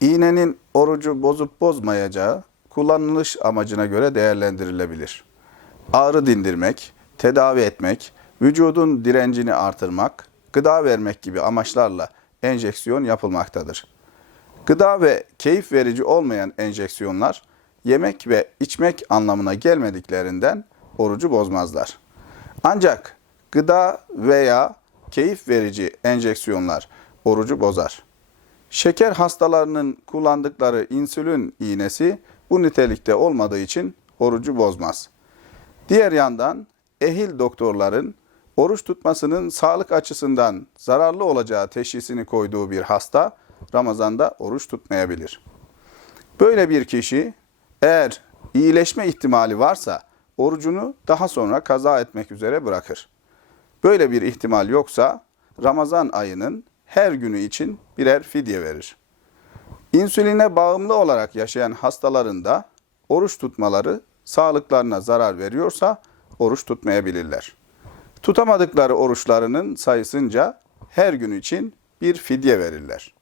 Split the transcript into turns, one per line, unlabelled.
İğnenin orucu bozup bozmayacağı kullanılış amacına göre değerlendirilebilir. Ağrı dindirmek, tedavi etmek, vücudun direncini artırmak, gıda vermek gibi amaçlarla enjeksiyon yapılmaktadır. Gıda ve keyif verici olmayan enjeksiyonlar yemek ve içmek anlamına gelmediklerinden orucu bozmazlar. Ancak gıda veya keyif verici enjeksiyonlar orucu bozar. Şeker hastalarının kullandıkları insülin iğnesi bu nitelikte olmadığı için orucu bozmaz. Diğer yandan ehil doktorların oruç tutmasının sağlık açısından zararlı olacağı teşhisini koyduğu bir hasta Ramazan'da oruç tutmayabilir. Böyle bir kişi eğer iyileşme ihtimali varsa orucunu daha sonra kaza etmek üzere bırakır. Böyle bir ihtimal yoksa Ramazan ayının her günü için birer fidye verir. İnsüline bağımlı olarak yaşayan hastaların da oruç tutmaları sağlıklarına zarar veriyorsa oruç tutmayabilirler. Tutamadıkları oruçlarının sayısınca her gün için bir fidye verirler.